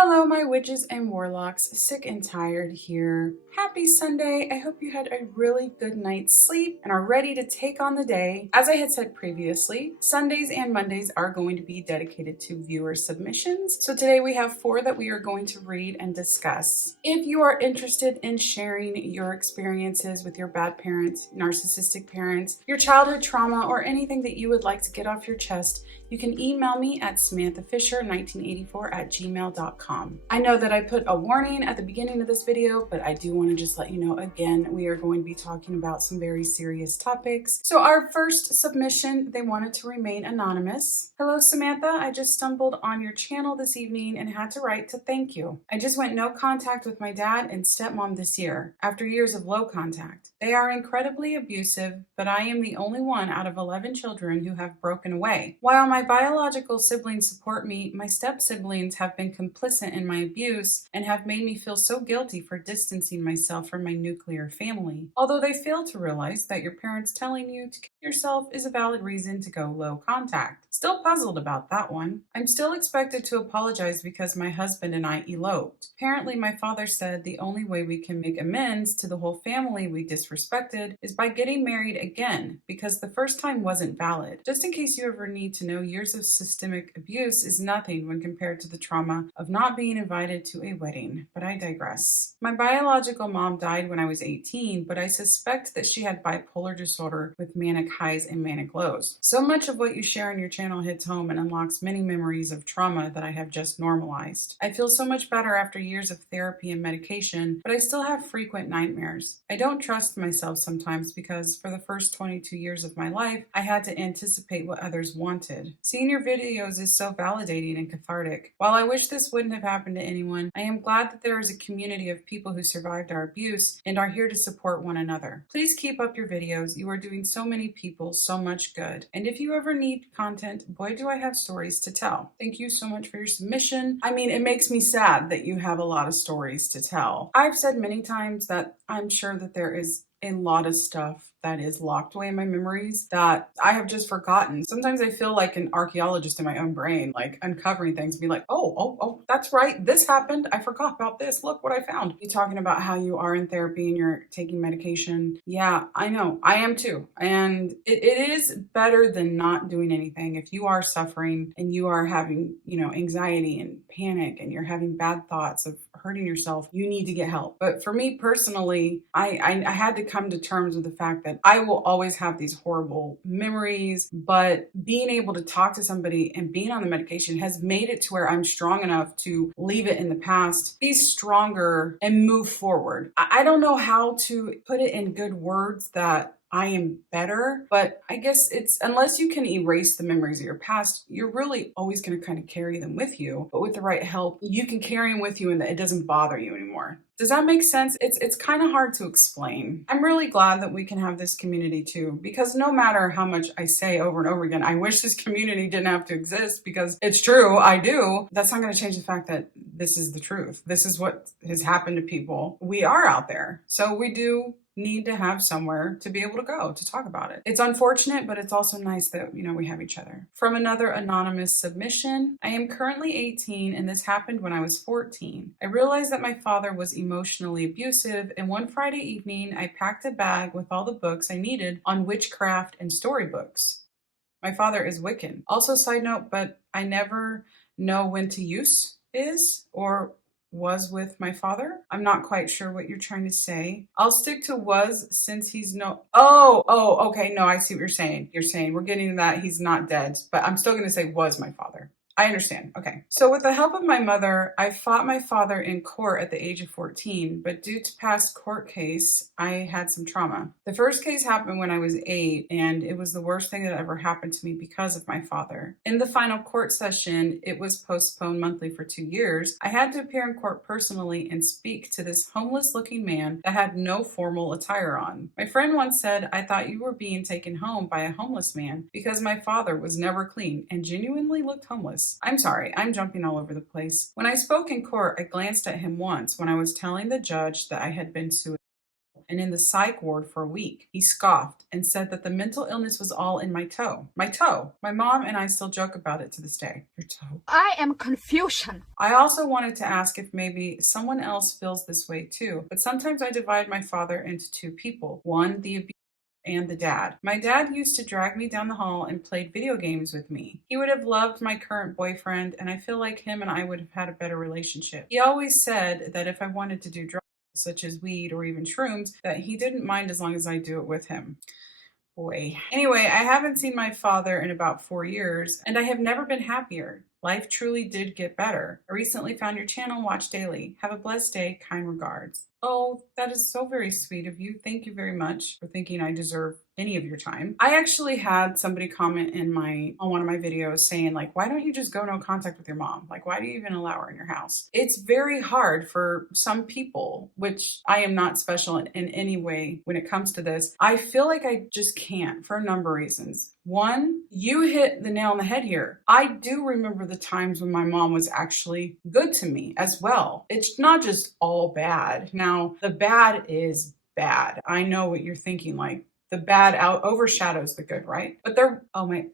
Hello, my witches and warlocks. Sick and tired here. Happy Sunday. I hope you had a really good night's sleep and are ready to take on the day. As I had said previously, Sundays and Mondays are going to be dedicated to viewer submissions. So today we have 4 that we are going to read and discuss. If you are interested in sharing your experiences with your bad parents, narcissistic parents, your childhood trauma, or anything that you would like to get off your chest, you can email me at samanthafisher1984@gmail.com. I know that I put a warning at the beginning of this video, but I do want to just let you know again, we are going to be talking about some very serious topics. So our first submission, they wanted to remain anonymous. Hello, Samantha. I just stumbled on your channel this evening and had to write to thank you. I just went no contact with my dad and stepmom this year, after years of low contact. They are incredibly abusive, but I am the only one out of 11 children who have broken away. While my biological siblings support me, my step-siblings have been complicit in my abuse and have made me feel so guilty for distancing myself from my nuclear family. Although they fail to realize that your parents telling you to kill yourself is a valid reason to go low contact. Still puzzled about that one. I'm still expected to apologize because my husband and I eloped. Apparently, my father said the only way we can make amends to the whole family we disrespected is by getting married again, because the first time wasn't valid. Just in case you ever need to know, years of systemic abuse is nothing when compared to the trauma of not being invited to a wedding, but I digress. My biological mom died when I was 18, but I suspect that she had bipolar disorder with manic highs and manic lows. So much of what you share on your channel hits home and unlocks many memories of trauma that I have just normalized. I feel so much better after years of therapy and medication, but I still have frequent nightmares. I don't trust myself sometimes because for the first 22 years of my life, I had to anticipate what others wanted. Seeing your videos is so validating and cathartic. While I wish this wouldn't have happened to anyone, I am glad that there is a community of people who survived our abuse and are here to support one another. Please keep up your videos. You are doing so many people so much good. And if you ever need content, boy, do I have stories to tell. Thank you so much for your submission. I mean, it makes me sad that you have a lot of stories to tell. I've said many times that I'm sure that there is a lot of stuff that is locked away in my memories that I have just forgotten. Sometimes I feel like an archaeologist in my own brain, like uncovering things and be like, oh, that's right. This happened. I forgot about this. Look what I found. You talking about how you are in therapy and you're taking medication. Yeah, I know. I am too. And it is better than not doing anything. If you are suffering and you are having, anxiety and panic and you're having bad thoughts of hurting yourself, you need to get help. But for me personally, I had to come to terms with the fact that I will always have these horrible memories, but being able to talk to somebody and being on the medication has made it to where I'm strong enough to leave it in the past, be stronger, and move forward. I don't know how to put it in good words that I am better, but I guess it's unless you can erase the memories of your past, you're really always going to kind of carry them with you. But with the right help, you can carry them with you and it doesn't bother you anymore. Does that make sense? It's kind of hard to explain. I'm really glad that we can have this community too, because no matter how much I say over and over again, I wish this community didn't have to exist because it's true, I do. That's not going to change the fact that this is the truth. This is what has happened to people. We are out there. So we do need to have somewhere to be able to go to talk about it. It's unfortunate, but it's also nice that, we have each other. From another anonymous submission, I am currently 18 and this happened when I was 14. I realized that my father was emotionally abusive, and one Friday evening, I packed a bag with all the books I needed on witchcraft and storybooks. My father is Wiccan. Also, side note, but I never know when to use is or was with my father. I'm not quite sure what you're trying to say. I'll stick to was since he's no. Okay. No, I see what you're saying. You're saying we're getting to that he's not dead, but I'm still going to say was my father. I understand. Okay. So with the help of my mother, I fought my father in court at the age of 14, but due to past court case, I had some trauma. The first case happened when I was 8, and it was the worst thing that ever happened to me because of my father. In the final court session, it was postponed monthly for 2 years. I had to appear in court personally and speak to this homeless looking man that had no formal attire on. My friend once said, I thought you were being taken home by a homeless man because my father was never clean and genuinely looked homeless. I'm sorry, I'm jumping all over the place. When I spoke in court, I glanced at him once when I was telling the judge that I had been suicidal. and in the psych ward for a week. He scoffed and said that the mental illness was all in my toe. My toe. My mom and I still joke about it to this day. Your toe. I am confusion. I also wanted to ask if maybe someone else feels this way too, but sometimes I divide my father into two people. One, the abuse and the dad. My dad used to drag me down the hall and played video games with me. He would have loved my current boyfriend, and I feel like him and I would have had a better relationship. He always said that if I wanted to do drugs, such as weed or even shrooms, that he didn't mind as long as I do it with him. Boy. Anyway, I haven't seen my father in about 4 years, and I have never been happier. Life truly did get better. I recently found your channel, watch daily. Have a blessed day. Kind regards. Oh, that is so very sweet of you. Thank you very much for thinking I deserve any of your time. I actually had somebody comment on one of my videos saying like, why don't you just go no contact with your mom? Like, why do you even allow her in your house? It's very hard for some people, which I am not special in any way when it comes to this. I feel like I just can't for a number of reasons. One, you hit the nail on the head here. I do remember the times when my mom was actually good to me as well. It's not just all bad. Now, the bad is bad. I know what you're thinking, like the bad overshadows the good, right? But oh my.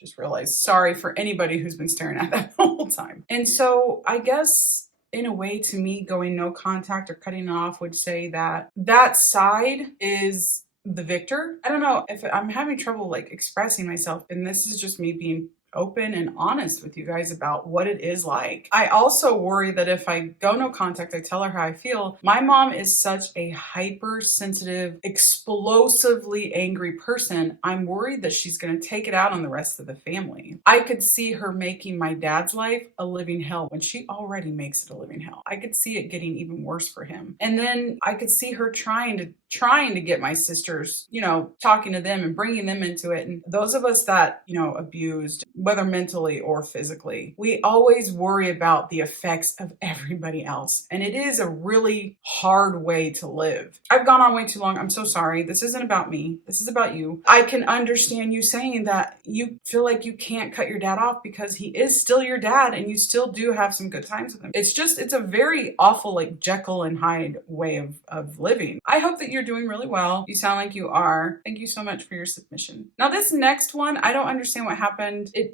Just realized, sorry for anybody who's been staring at that the whole time. And so I guess in a way, to me, going no contact or cutting off would say that that side is the victor. I don't know if I'm having trouble like expressing myself, and this is just me being open and honest with you guys about what it is like. I also worry that if I go no contact, I tell her how I feel. My mom is such a hypersensitive, explosively angry person. I'm worried that she's going to take it out on the rest of the family. I could see her making my dad's life a living hell when she already makes it a living hell. I could see it getting even worse for him. And then I could see her trying to get my sisters, talking to them and bringing them into it. And those of us that, abused, whether mentally or physically, we always worry about the effects of everybody else. And it is a really hard way to live. I've gone on way too long. I'm so sorry. This isn't about me. This is about you. I can understand you saying that you feel like you can't cut your dad off because he is still your dad and you still do have some good times with him. It's a very awful, like Jekyll and Hyde way of living. I hope that you're doing really well. You sound like you are. Thank you so much for your submission. Now this next one, I don't understand what happened. It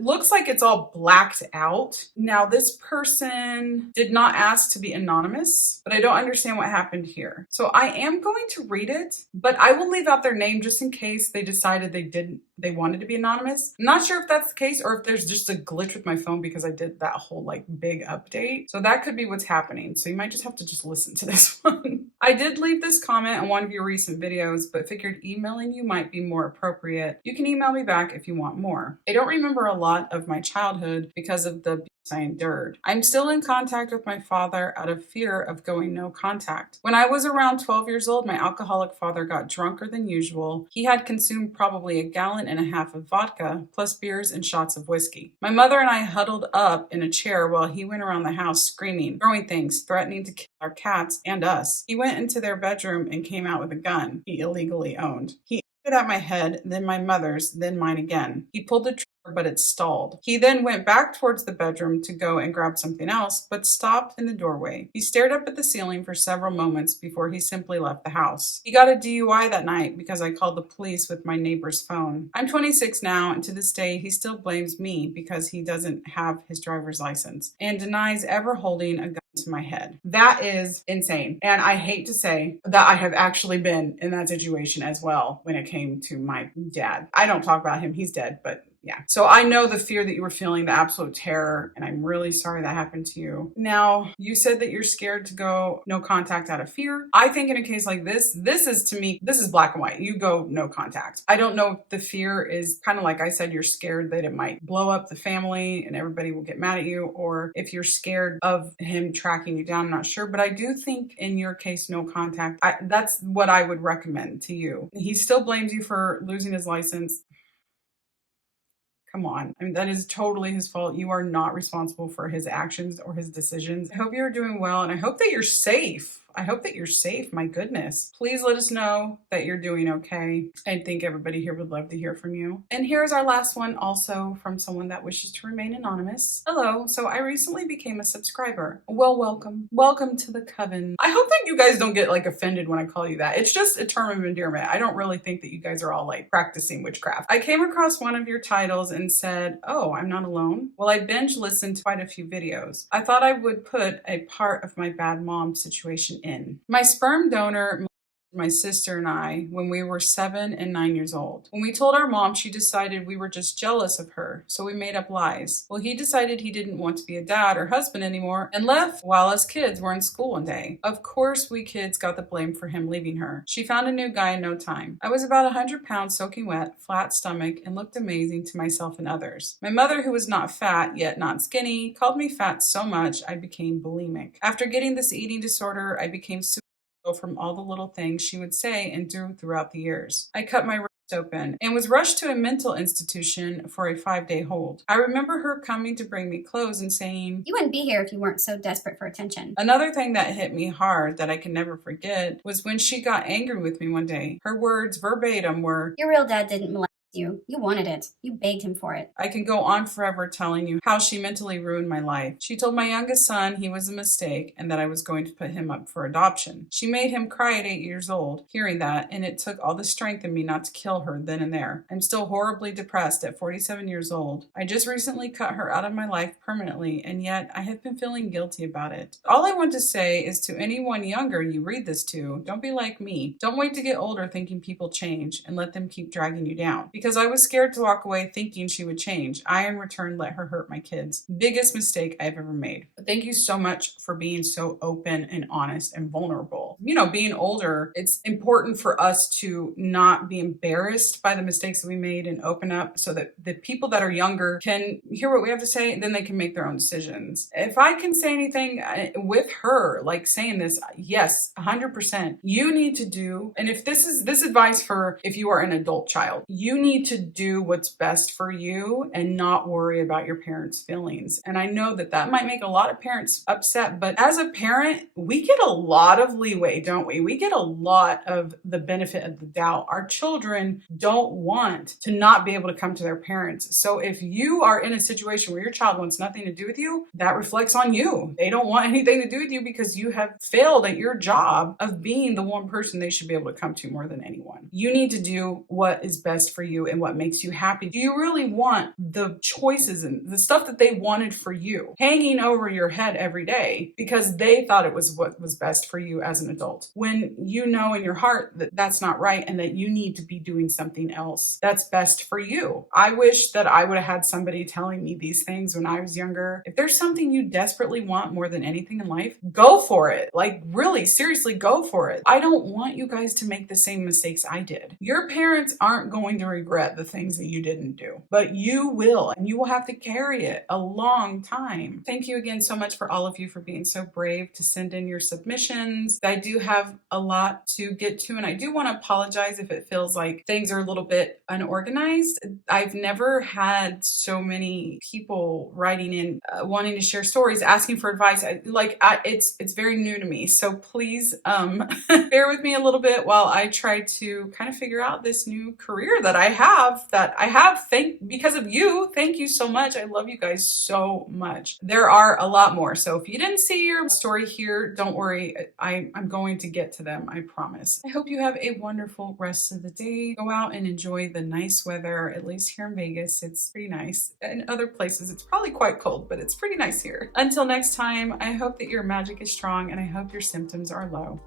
looks like it's all blacked out. Now this person did not ask to be anonymous, but I don't understand what happened here. So I am going to read it, but I will leave out their name just in case they decided they wanted to be anonymous. I'm not sure if that's the case or if there's just a glitch with my phone because I did that whole like big update. So that could be what's happening. So you might just have to just listen to this one. I did leave this comment on one of your recent videos, but figured emailing you might be more appropriate. You can email me back if you want more. I don't remember a lot of my childhood because of the abuse I endured. I'm still in contact with my father out of fear of going no contact. When I was around 12 years old, my alcoholic father got drunker than usual. He had consumed probably 1.5 gallons of vodka, plus beers and shots of whiskey. My mother and I huddled up in a chair while he went around the house screaming, throwing things, threatening to kill our cats and us. He went into their bedroom and came out with a gun he illegally owned. He aimed it at my head, then my mother's, then mine again. He pulled the trigger, but it stalled. He then went back towards the bedroom to go and grab something else, but stopped in the doorway. He stared up at the ceiling for several moments before he simply left the house. He got a DUI that night because I called the police with my neighbor's phone. I'm 26 now, and to this day, he still blames me because he doesn't have his driver's license and denies ever holding a gun to my head. That is insane. And I hate to say that I have actually been in that situation as well when it came to my dad. I don't talk about him. He's dead, but yeah. So I know the fear that you were feeling, the absolute terror, and I'm really sorry that happened to you. Now, you said that you're scared to go no contact out of fear. I think in a case like this is to me, this is black and white. You go no contact. I don't know if the fear is kind of like I said, you're scared that it might blow up the family and everybody will get mad at you, or if you're scared of him tracking you down, I'm not sure. But I do think in your case, no contact, that's what I would recommend to you. He still blames you for losing his license. Come on. I mean, that is totally his fault. You are not responsible for his actions or his decisions. I hope you're doing well, and I hope that you're safe. I hope that you're safe. My goodness. Please let us know that you're doing okay. I think everybody here would love to hear from you. And here's our last one, also from someone that wishes to remain anonymous. Hello. So I recently became a subscriber. Well, welcome. Welcome to the coven. I hope that you guys don't get like offended when I call you that. It's just a term of endearment. I don't really think that you guys are all like practicing witchcraft. I came across one of your titles and said, oh, I'm not alone. Well, I binge listened to quite a few videos. I thought I would put a part of my bad mom situation in. My sperm donor, my sister and I, when we were 7 and 9 years old. When we told our mom, she decided we were just jealous of her, so we made up lies. Well, he decided he didn't want to be a dad or husband anymore and left while us kids were in school one day. Of course, we kids got the blame for him leaving her. She found a new guy in no time. I was about 100 pounds soaking wet, flat stomach, and looked amazing to myself and others. My mother, who was not fat, yet not skinny, called me fat so much I became bulimic. After getting this eating disorder, I became from all the little things she would say and do throughout the years. I cut my wrist open and was rushed to a mental institution for a 5-day hold. I remember her coming to bring me clothes and saying, "You wouldn't be here if you weren't so desperate for attention." Another thing that hit me hard that I can never forget was when she got angry with me one day. Her words verbatim were, "Your real dad didn't molest you. You wanted it. You begged him for it." I can go on forever telling you how she mentally ruined my life. She told my youngest son he was a mistake and that I was going to put him up for adoption. She made him cry at 8 years old, hearing that, and it took all the strength in me not to kill her then and there. I'm still horribly depressed at 47 years old. I just recently cut her out of my life permanently, and yet I have been feeling guilty about it. All I want to say is to anyone younger you read this to, don't be like me. Don't wait to get older thinking people change and let them keep dragging you down. Because I was scared to walk away thinking she would change. I, in return, let her hurt my kids. Biggest mistake I've ever made. But thank you so much for being so open and honest and vulnerable. You know, being older, it's important for us to not be embarrassed by the mistakes that we made and open up so that the people that are younger can hear what we have to say, and then they can make their own decisions. If I can say anything with her, like saying this, yes, 100%, you need to do, and if this is this advice for if you are an adult child, you need to do what's best for you and not worry about your parents' feelings. And I know that that might make a lot of parents upset, but as a parent, we get a lot of leeway, don't we? We get a lot of the benefit of the doubt. Our children don't want to not be able to come to their parents. So if you are in a situation where your child wants nothing to do with you, that reflects on you. They don't want anything to do with you because you have failed at your job of being the one person they should be able to come to more than anyone. You need to do what is best for you and what makes you happy. Do you really want the choices and the stuff that they wanted for you hanging over your head every day because they thought it was what was best for you as an adult, when you know in your heart that that's not right and that you need to be doing something else that's best for you? I wish that I would have had somebody telling me these things when I was younger. If there's something you desperately want more than anything in life, go for it. Like, really, seriously, go for it. I don't want you guys to make the same mistakes I did. Your parents aren't going to regret the things that you didn't do, but you will, and you will have to carry it a long time. Thank you again so much for all of you for being so brave to send in your submissions. I do have a lot to get to, and I do want to apologize if it feels like things are a little bit unorganized. I've never had so many people writing in, wanting to share stories, asking for advice. It's very new to me, so please bear with me a little bit while I try to kind of figure out this new career that I have. Because of you. Thank you so much. I love you guys so much. There are a lot more. So if you didn't see your story here, don't worry. I'm going to get to them. I promise. I hope you have a wonderful rest of the day. Go out and enjoy the nice weather. At least here in Vegas, it's pretty nice. In other places, it's probably quite cold, but it's pretty nice here. Until next time, I hope that your magic is strong and I hope your symptoms are low.